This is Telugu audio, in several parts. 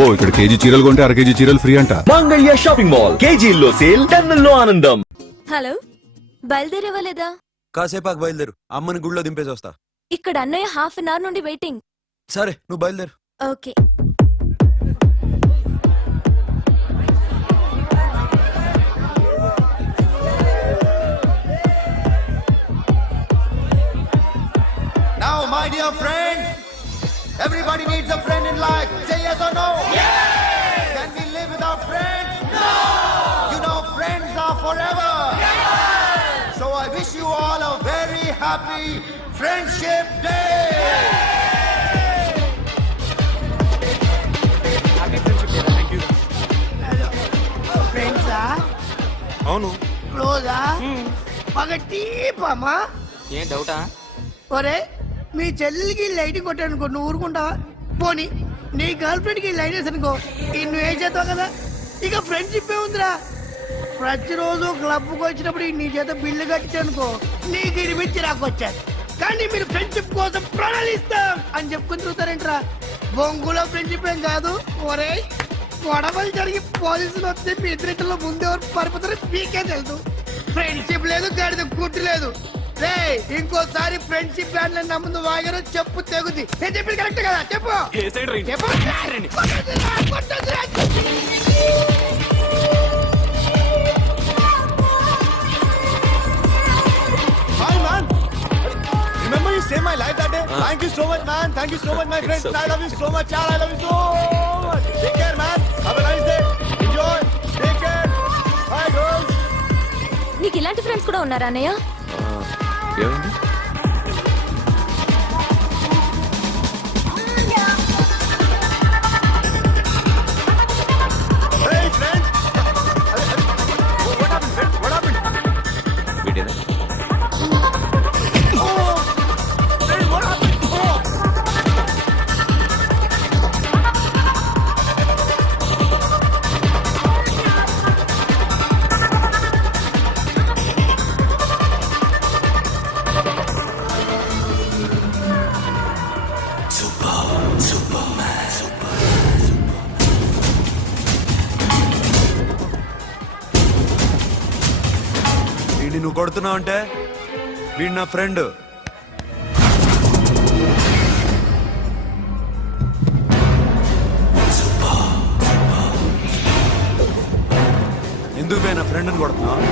అబ్బో ఇక్కడ కేజీ చీరలు కొంటే అర కేజీ చీరలు ఫ్రీ అంట. మంగళ్య షాపింగ్ మాల్, కేజీల్లో సేల్, టన్నుల్లో ఆనందం. హలో, బయలుదేరేవలేదా? కాసేపాకు బయలుదేరు, అమ్మని గుళ్ళో దింపేసి వస్తా. ఇక్కడ అన్నయ్య హాఫ్ అన్ అవర్ నుండి వెయిటింగ్. సరే నువ్వు బయలుదేరు. Okay. Now, my dear friends, everybody needs a friend in life. Say yes or no? Yes! Can we live without friends? No! You know, friends are forever. Yes! So I wish you all a very happy Friendship Day! Happy Friendship Day. Thank you. ఫ్రెండ్సా అవును. రోజా పగటీపమ్మా ఏం డౌటా? ఒరే, మీ చెల్లెలికి లైటింగ్ కొట్టానుకో, నువ్వు ఊరుకుంటావా? పోనీ నీ గర్ల్ ఫ్రెండ్ కి లైట్ వేసానుకో, నువ్వు ఏం చేస్తావు కదా? ఇక ఫ్రెండ్షిప్ ఏ ఉందిరా. ప్రతిరోజు క్లబ్కి వచ్చినప్పుడు నీ చేత బిల్లు కట్టించనుకో, నీకు ఇరిమిచ్చి రాకొచ్చాను. కానీ మీరు ఫ్రెండ్షిప్ కోసం ప్రణాళిస్తాం అని చెప్పుకుని చూస్తారేంట్రా? బొంగులో ఫ్రెండ్షిప్ ఏం కాదు. ఒరే, గొడవలు జరిగి పోలీసులు వస్తే మీ ఇద్దరిలో ముందెవరు పరిపోతారో మీకే తెలుసు. ఫ్రెండ్షిప్ లేదు, గడిద గుడ్డు లేదు. రే, ఇంకోసారి ఫ్రెండ్షిప్ బ్యాండ్ నా ముందు వాగారో చెప్పు తెగుద్ది. నేను చెప్పింది కరెక్ట్ కదా? చెప్పు చెప్పు. Hi, man. Remember you saved my life that day? Thank you so much, man. Thank you so much, my friends. I love you so much, yaar. I love you so much. Take care, man. Have a nice day. Enjoy. Take care. Bye, girls. నీకు ఇలాంటి ఫ్రెండ్స్ కూడా ఉన్నారా అన్నయ్య? ఏమైంది? Hey, friend. What happened, friend? What happened? వీడేనా? Oh, friend, what happened? Oh. వీడిని నువ్వు కొడుతున్నావు అంటే వీడు నా ఫ్రెండ్. ఎందుకు నా ఫ్రెండ్ని కొడుతున్నావు?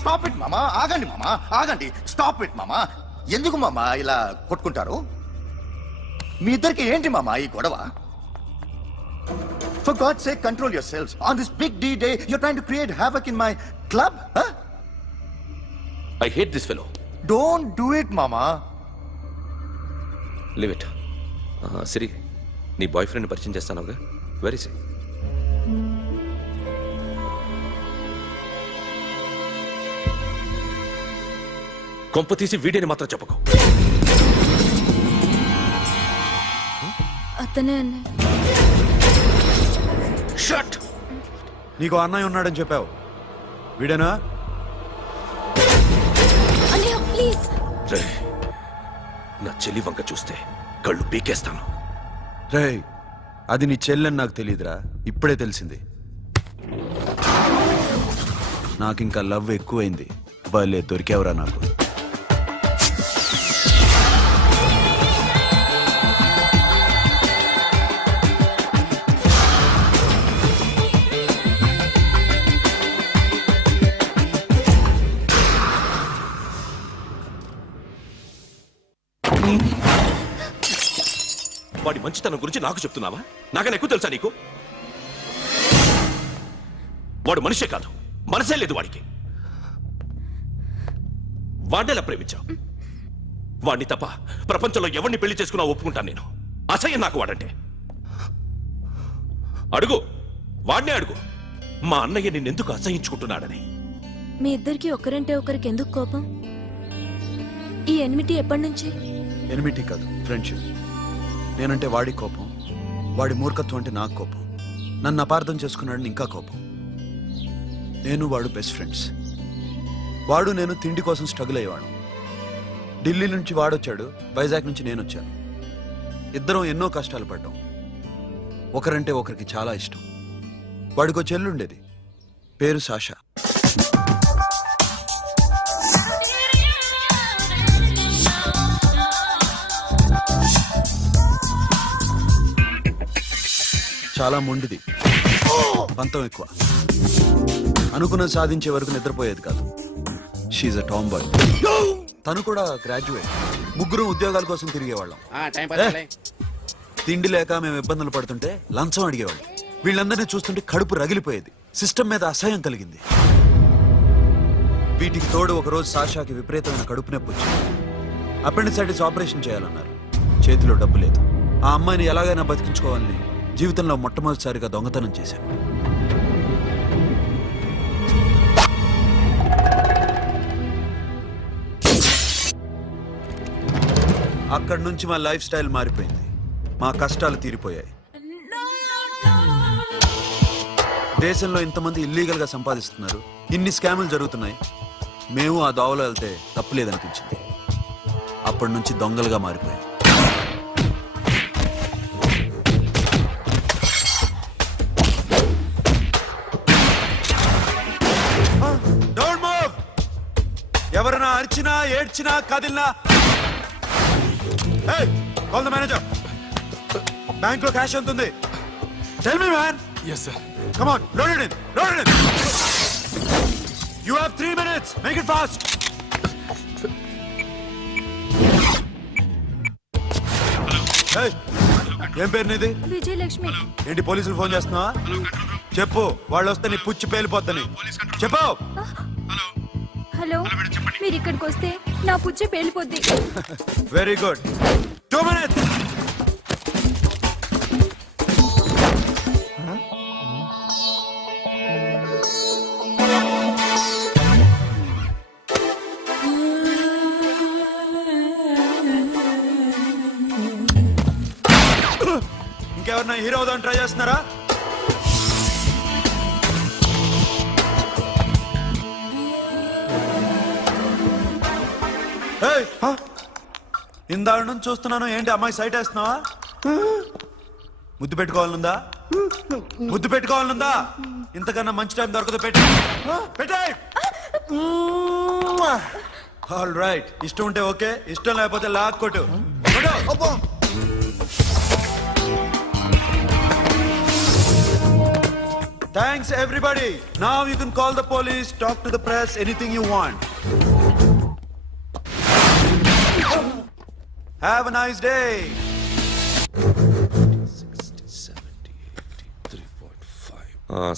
స్టాప్ ఇట్ మామా. ఆగండి మామా, ఆగండి. స్టాప్ ఇట్ మామా. ఎందుకు మామా ఇలా కొట్టుకుంటారు? మీ ఇద్దరికి ఏంటి మామా ఈ గొడవ? For God's sake, control yourselves. On this big D day, you're trying to create havoc in my club? Huh? I hate this fellow. Don't do it, mama. Leave it. సిరి, నీ బాయ్ ఫ్రెండ్ పరిచయం చేస్తానుగా. వెరీ సే. కొంప తీసి వీడిని మాత్రం చెప్పకు. అతనే అన్నయ్య. షట్. నీకు అన్నయ్య ఉన్నాడని చెప్పావు, వీడేనా? అన్నయ్య ప్లీజ్. రే, నా చెల్లి వంక చూస్తే కళ్ళు పీకేస్తాను. రేయ్, అది నీ చెల్లెని నాకు తెలియదురా, ఇప్పుడే తెలిసింది. నాకింకా లవ్ ఎక్కువైంది. భలే దొరికావురా నాకు. వాడి మంచితనం గురించి నాకు చెప్తున్నావా? నాకన్నా ఎక్కువ తెలుసా నీకు? వాడు మనిషే కాదు, మనసే లేదు వాడికి. వాడినెలా ప్రేమించావు? వాడిని తప్ప ప్రపంచంలో ఎవరిని పెళ్లి చేసుకున్నా ఒప్పుకుంటాను నేను. అసహ్యం నాకు వాడంటే. అడుగు, వాడినే అడుగు, మా అన్నయ్య నిన్నెందుకు అసహించుకుంటున్నాడని. మీ ఇద్దరికి ఒకరంటే ఒకరికి ఎందుకు కోపం? ఈ ఎనిమిటీ ఎప్పటి నుంచి? ఎనిమిటీ కాదు, ఫ్రెండ్షిప్. నేనంటే వాడి కోపం, వాడి మూర్ఖత్వం అంటే నాకు కోపం. నన్ను అపార్థం చేసుకున్నాడని ఇంకా కోపం. నేను వాడు బెస్ట్ ఫ్రెండ్స్. వాడు నేను తిండి కోసం స్ట్రగుల్ అయ్యేవాడు. ఢిల్లీ నుంచి వాడొచ్చాడు, వైజాగ్ నుంచి నేను వచ్చాను. ఇద్దరం ఎన్నో కష్టాలు పడ్డాం. ఒకరంటే ఒకరికి చాలా ఇష్టం. వాడికో చెల్లుండేది, పేరు సాషా. చాలా మొండిది, పంతం ఎక్కువ. అనుకున్నది సాధించే వరకు నిద్రపోయేది కాదు. She's a tomboy. తను కూడా గ్రాడ్యుయేట్. ముగ్గురు ఉద్యోగాల కోసం తిరిగేవాళ్ళం. తిండి లేక మేము ఇబ్బందులు పడుతుంటే లంచం అడిగేవాళ్ళం. వీళ్ళందరినీ చూస్తుంటే కడుపు రగిలిపోయేది. సిస్టమ్ మీద అసహ్యం కలిగింది. వీటికి తోడు ఒకరోజు సాషాకి విపరీతమైన కడుపు నొప్పి వచ్చింది. అపెండిసైటిస్ ఆపరేషన్ చేయాలన్నారు. చేతిలో డబ్బు లేదు. ఆ అమ్మాయిని ఎలాగైనా బతికించుకోవాలని జీవితంలో మొట్టమొదటిసారిగా దొంగతనం చేశాను. అక్కడి నుంచి మా లైఫ్ స్టైల్ మారిపోయింది. మా కష్టాలు తీరిపోయాయి. దేశంలో ఇంతమంది ఇల్లీగల్ గా సంపాదిస్తున్నారు, ఇన్ని స్కాములు జరుగుతున్నాయి. మేము ఆ దోవలో వెళ్తే తప్పులేదనిపించింది. అప్పటి నుంచి దొంగలుగా మారిపోయాం. ఎవరైనా అరిచినా ఏడ్చినా కదిలినా కాల్ ద మేనేజర్. బ్యాంక్ లో క్యాష్ ఎంత ఉంది? Tell me man. Yes sir. Come on, load it in, load it in. You have 3 minutes, make it fast. ఏం పేరు నీది? విజయలక్ష్మి. ఏంటి పోలీసులు ఫోన్ చేస్తున్నావా? చెప్పు, వాళ్ళు వస్తే నీ పుచ్చి పేలిపోద్దని చెప్పు. హలో, మీరు ఇక్కడికి వస్తే నా పుచ్చే పేలిపోద్ది. Very good. 2 minutes. ఇంకెవరన్నా హీరో అవుదాం ట్రై చేస్తున్నారా? ఇందాక నుంచి చూస్తున్నాను, ఏంటి అమ్మాయి సైట్ వేస్తున్నావా? ముద్దు పెట్టుకోవాలనుందా? ముద్దు పెట్టుకోవాలనుందా? ఇంతకన్నా మంచి టైం దొరకదు. పెట్టే. ఆల్ రైట్, ఇష్టం ఉంటే ఓకే, ఇష్టం లేకపోతే లాక్ కొట్టు. Thanks everybody. Now you can call the police, talk to the press, anything you want. Have a nice day.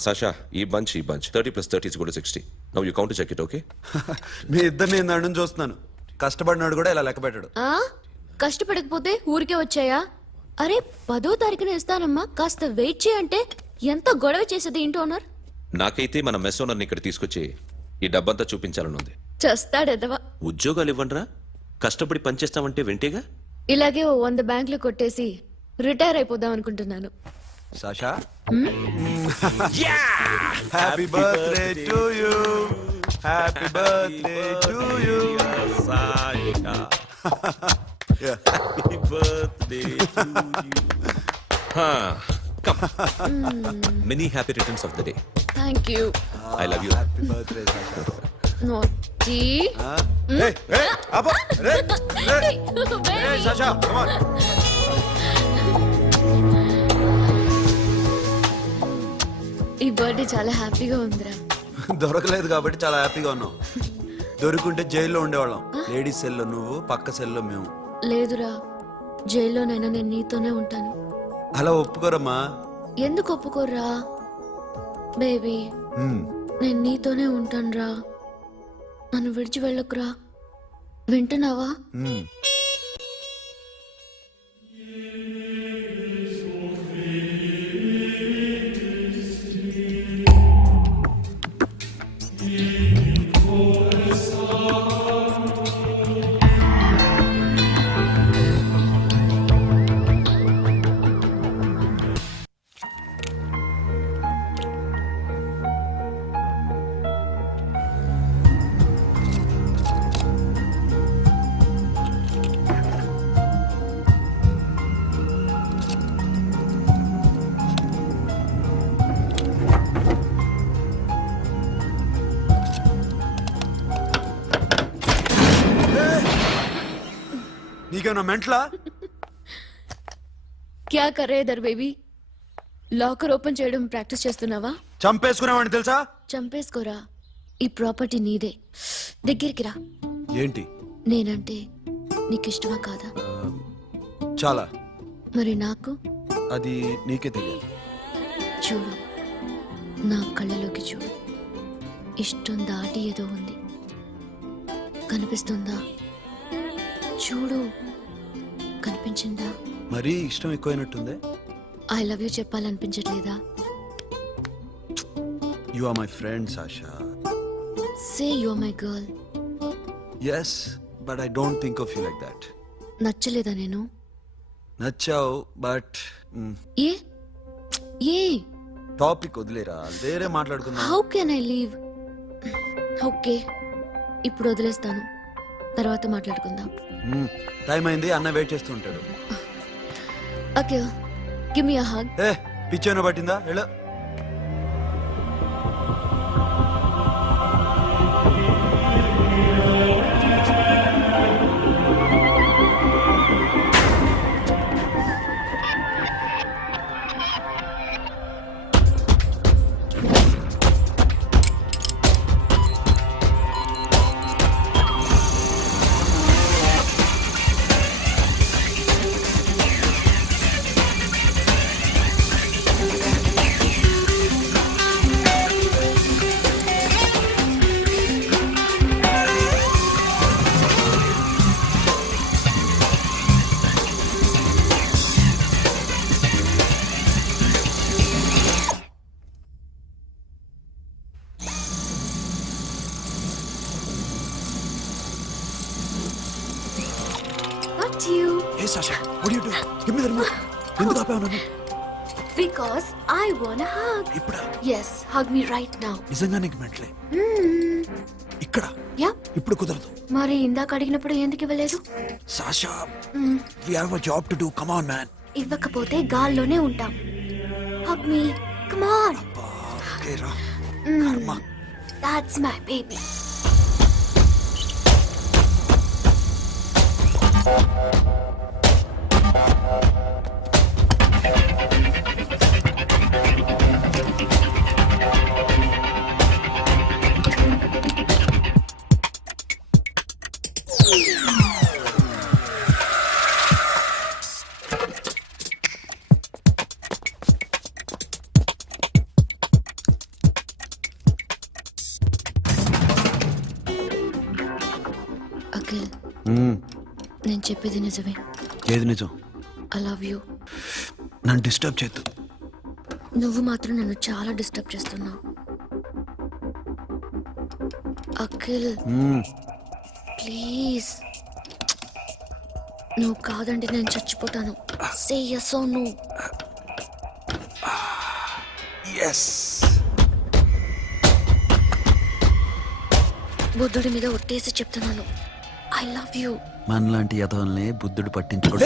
'Sasha, ఈ bunch 30 + 30 = 60. Now you count to check it, okay? మీ ఇద్దరిని నన్ను చూస్తున్నాను. కష్టపడినాడు కూడా ఇలా లెక్క పెట్టాడు. కష్టపడకపోతే ఊరికే వచ్చాయా? అరే 10వ తారీఖున ఇస్తానమ్మా, కాస్త వెయిట్ చేయంటే ఎంత గొడవ చేసేది ఇంటి ఓనర్. నాకైతే మన మెస్ ఓనర్ని ఇక్కడ తీసుకొచ్చి ఈ డబ్బంతా చూపించాలని ఉంది. చస్తాడెదవా. ఉద్యోగాలు ఇవ్వండిరా, కష్టపడి పనిచేస్తామంటే వింటేగా. ఇలాగే ఓ 100 బ్యాంకులు కొట్టేసి రిటైర్ అయిపోదాం అనుకుంటున్నాను. Sasha happy birthday to you, happy birthday to you. Many happy returns of the day. Thank you. I love you. Happy birthday Sasha. నోటీ. Sasha come on. ఈ బర్త్డే చాలా హ్యాపీగా ఉందిరా. దొరకలేదు కాబట్టి చాలా హ్యాపీగా ఉన్నాం. దొరుకుంటే జైల్లో ఉండేవాళ్ళం. లేడీస్ సెల్లో నువ్వు, పక్క సెల్లో మేము. లేదురా, జైల్లోనైనా నేను నీతోనే ఉంటాను. అలా ఒప్పుకోరమ్మా. ఎందుకు ఒప్పుకోర్రా బేబీ? నేను నీతోనే ఉంటానురా. నన్ను విడిచి వెళ్ళకురా. వింటున్నావా? నీకేమన్నా మెంట్లా? క్యా కరేదర్ బేబీ? లాకర్ ఓపెన్ చేయడం ప్రాక్టీస్ చేస్తున్నావా? చంపేసుకున్నావని తెలుసా? చంపేసుకోరా. ఈ ప్రాపర్టీ నీదే. దగ్గరికి రా. ఏంటి? నేనంటే నీకిష్టమా కాదా? చాలా. మరి నాకు? అది నీకే తెలియాలి. చూడు, నా కళ్ళలోకి చూడు. ఇష్టం దాటి ఏదో ఉంది. కనిపిస్తుందా? చూడు, కనిపించిందా? మరీ ఇష్టం ఎక్కువైనట్టుందే. ఐ లవ్ యూ చెప్పాలనిపించట్లేదా? You are my friend Sasha. Say you are my girl. Yes, but I don't think of you like that. నచ్చలేదా నేను? నచ్చావు, బట్ ఏ ఏ టాపిక్ వదిలేరా, వేరే మాట్లాడుకుందాం. How can I leave? Okay, ఇప్పుడు వదిలేస్తాను. తర్వాత మాట్లాడుకుందాం. టైం అయింది, అన్న వెయిట్ చేస్తూ ఉంటాడు. Okay, give me a hug. ఏ పిచ్చోన పట్టిందా? వెళ్ళు. Not you. ఏ Sasha, what are you doing? Give me the remote. ఎందుకు ఆపావు నన్ను? Because I want a hug. ఇప్పుడా? Yes, hug me right now. నిజంగా నీకు మెంట్లే? ఇక్కడ Yeah. ఇప్పుడు కుదరదు. మరి ఇందాక అడిగినప్పుడు ఎందుకు ఇవ్వలేదు? Sasha, we have a job to do. Come on, man. ఇవ్వకపోతే గాల్లోనే ఉంటాం. Hug me. Come on. Okay, రా. కర్మ. That's my baby. అఖిల్, నేను చెప్పేది నిజమే. ఏది నిజం? I love you. నన్ను డిస్టర్బ్ చేయొద్దు. నువ్వు మాత్రం నన్ను చాలా డిస్టర్బ్ చేస్తున్నావు. అఖిల్ ప్లీజ్ నువ్వు కాదండి నేను చచ్చిపోతాను సే yes or no. ఎస్. బుద్ధుడి మీద ఒట్టేసి చెప్తున్నాను ఐ లవ్ యూ. మనలాంటి యథోల్ని బుద్ధుడు పట్టించుకోడు.